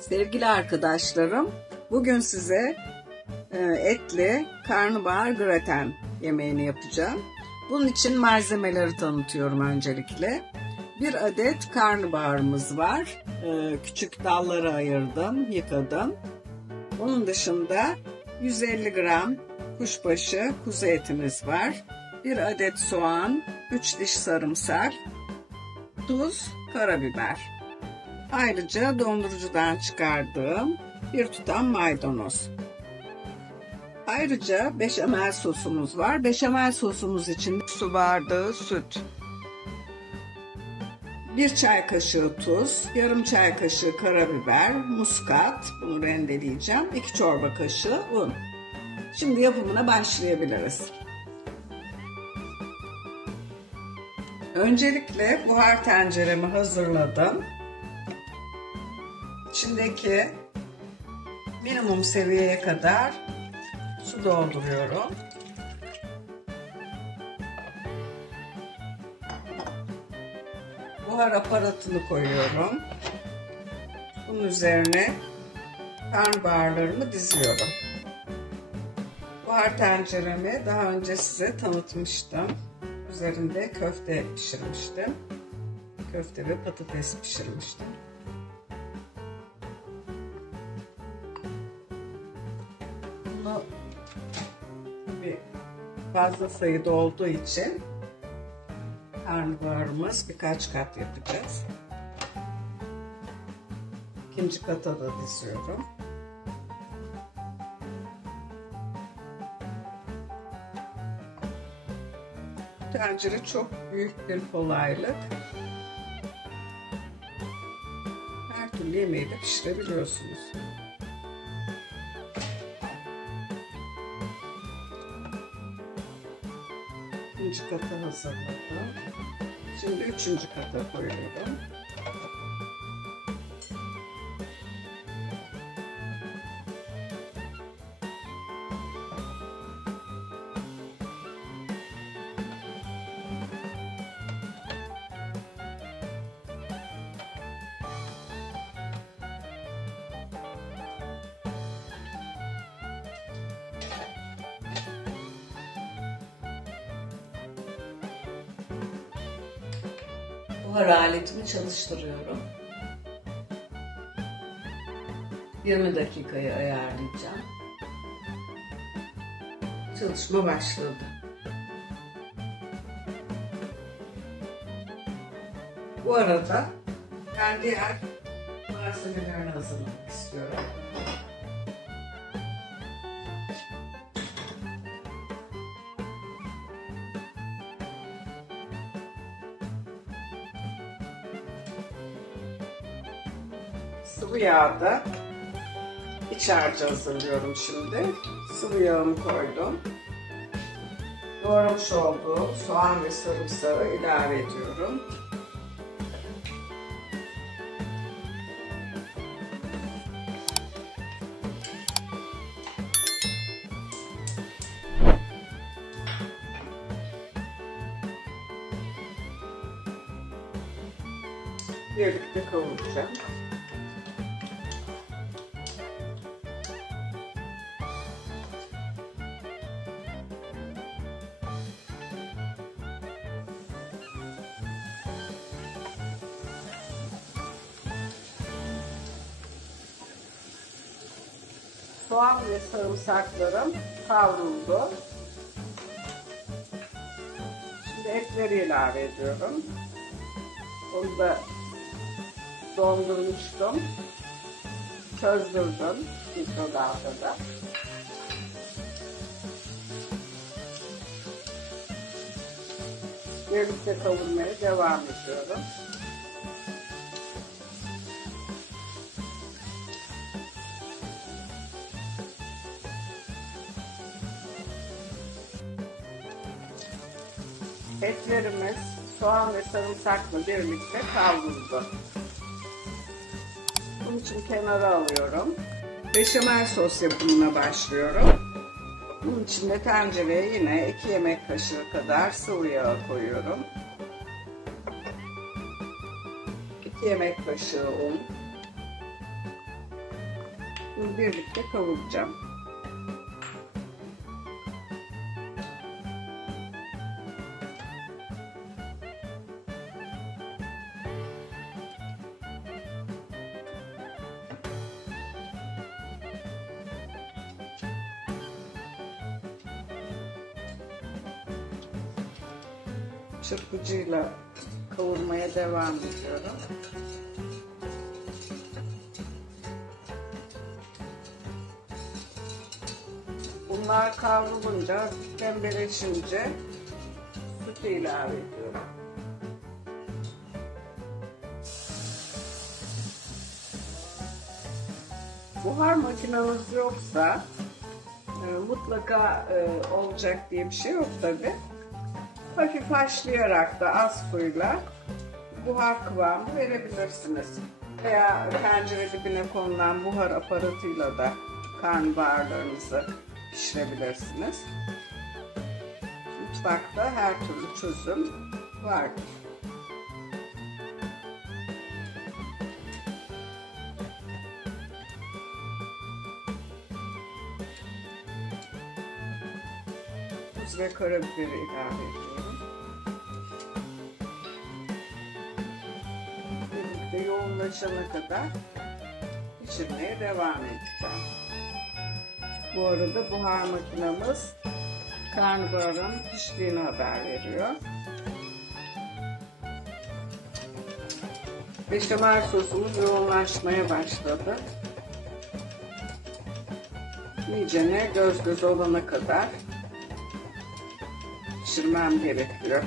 Sevgili arkadaşlarım, bugün size etli karnabahar graten yemeğini yapacağım. Bunun için malzemeleri tanıtıyorum öncelikle. Bir adet karnabaharımız var. Küçük dalları ayırdım, yıkadım. Bunun dışında 150 gram kuşbaşı kuzu etimiz var. Bir adet soğan, 3 diş sarımsak, tuz, karabiber. Ayrıca dondurucudan çıkardığım bir tutam maydanoz. Ayrıca beşamel sosumuz var. Beşamel sosumuz için su bardağı süt, 1 çay kaşığı tuz, yarım çay kaşığı karabiber, muskat, bunu rendeleyeceğim, 2 çorba kaşığı un. Şimdi yapımına başlayabiliriz. Öncelikle buhar tenceremi hazırladım. İçindeki minimum seviyeye kadar su dolduruyorum. Buhar aparatını koyuyorum. Bunun üzerine karnabaharlarımı diziyorum. Buhar tenceremi daha önce size tanıtmıştım. Üzerinde köfte pişirmiştim. Köfte ve patates pişirmiştim. Bunu tabii fazla sayıda olduğu için karnabaharımız birkaç kat yapacağız. İkinci kata da diziyorum. Tencere çok büyük bir kolaylık. Her türlü yemeği de pişirebiliyorsunuz. İkinci katı hazırladım. Şimdi üçüncü kata koyuyorum. Buhar aletimi çalıştırıyorum. 20 dakikayı ayarlayacağım. Çalışma başladı. Bu arada ben diğer malzemelerini hazırlamak istiyorum. Sıvı yağda iç harcı hazırlıyorum şimdi. Sıvı yağımı koydum. Doğramış olduğum soğan ve sarımsağı ilave ediyorum. Birlikte kavuracağım. Soğan ve sarımsaklarım kavruldu. Şimdi etleri ilave ediyorum. Onu da dondurmuştum. Çözdürdüm mikrodalgada. Birlikte kavurmaya devam ediyorum. Etlerimiz soğan ve sarımsakla birlikte kavruldu. Bunun için kenara alıyorum. Beşamel sos yapımına başlıyorum. Bunun için de tencereye yine 2 yemek kaşığı kadar sıvı yağ koyuyorum. 2 yemek kaşığı un, birlikte kavuracağım. Çırpıcıyla kavurmaya devam ediyorum. Bunlar kavrulunca, pembeleşince süt ilave ediyorum. Buhar makineniz yoksa mutlaka olacak diye bir şey yok tabi. Hafif haşlayarak da az suyla buhar kıvamı verebilirsiniz. Veya tencere dibine konulan buhar aparatıyla da karnabaharlarınızı pişirebilirsiniz. Mutfakta her türlü çözüm vardır. Tuz ve karabiberi ilave ediyorum. Birlikte yoğunlaşana kadar pişirmeye devam edeceğim. Bu arada buhar makinamız karnabaharın piştiğini haber veriyor. Beşamel sosumuz yoğunlaşmaya başladı. İyicene göz göz olana kadar pişirmem gerekiyor.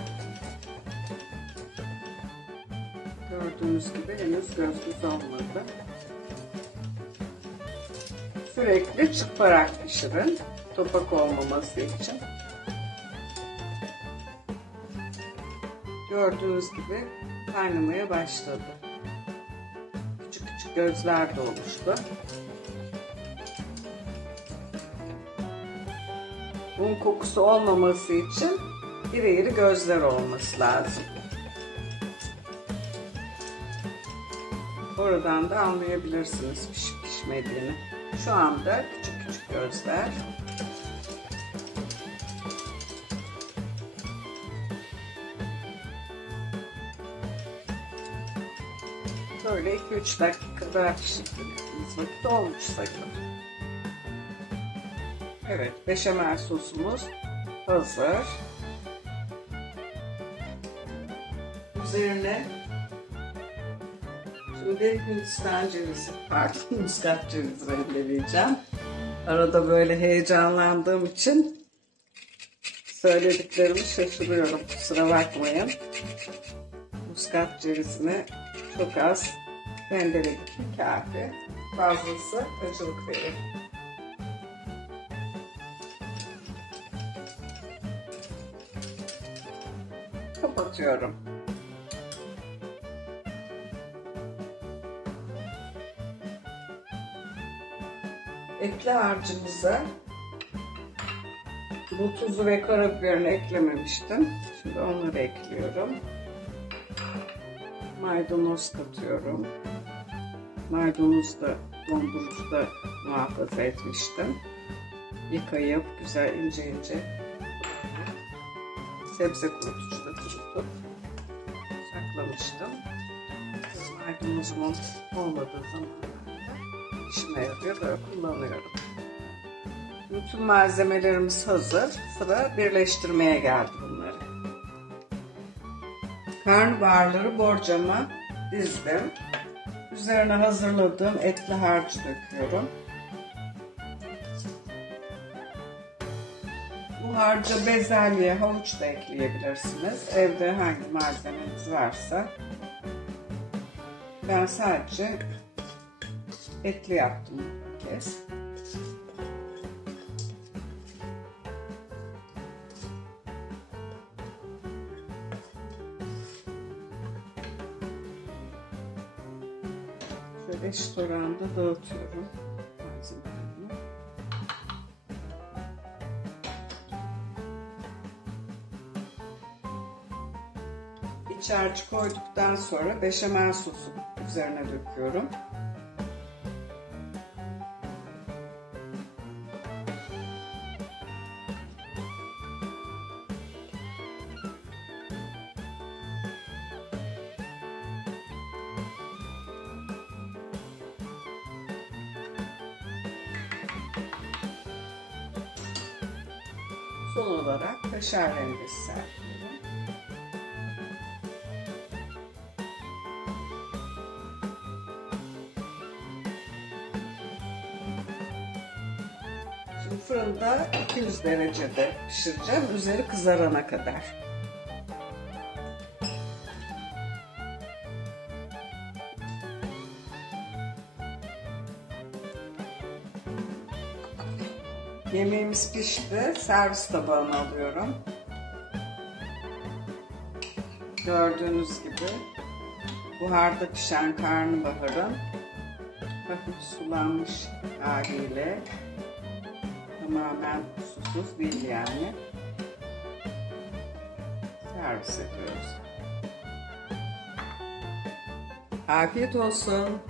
Gördüğünüz gibi henüz göz göz olmadı. Sürekli çırparak pişirin, topak olmaması için. Gördüğünüz gibi kaynamaya başladı. Küçük küçük gözler de oluştu. Un kokusu olmaması için iri iri gözler olması lazım. Oradan da anlayabilirsiniz pişip pişmediğini. Şu anda küçük küçük gözler. Böyle 2-3 dakika daha pişirdiğiniz vakit olmuş sayılır. Evet, beşamel sosumuz hazır. Üzerine şimdi Hindistan cevizi, pardon, muskat cevizi rendeleyeceğim. Arada böyle heyecanlandığım için söylediklerimi şaşırıyorum. Kusura bakmayın. Muskat cevizini çok az rendeledik mi kafi. Fazlası acılık verir. Kapatıyorum. Etli harcımıza bu tuzu ve karabiberini eklememiştim. Şimdi onları ekliyorum. Maydanoz katıyorum. Maydanozu da dondurucuda muhafaza etmiştim. Yıkayıp güzel ince ince sebze kurutucuda kurutup saklamıştım. Maydanozumun olmadığı zamanlarda işime yarıyor, böyle kullanıyorum. Bütün malzemelerimiz hazır. Sıra birleştirmeye geldi bunları. Karnabaharları borcama dizdim. Üzerine hazırladığım etli harcı döküyorum. Bu harca bezelye, havuç da ekleyebilirsiniz. Evde hangi malzemeniz varsa. Ben sadece etli yaptım bu kez. Şöyle eşit oranda dağıtıyorum malzemelerimi. İç harcı koyduktan sonra beşamel sosu üzerine döküyorum. son olarak kaşar rendesi serpiyorum. Şimdi fırında 200 derecede pişireceğim. Üzeri kızarana kadar. Yemeğimiz pişti. Servis tabağına alıyorum. Gördüğünüz gibi buharda pişen karnabaharın hafif sulanmış haliyle, tamamen susuz değil yani, servis ediyoruz. Afiyet olsun.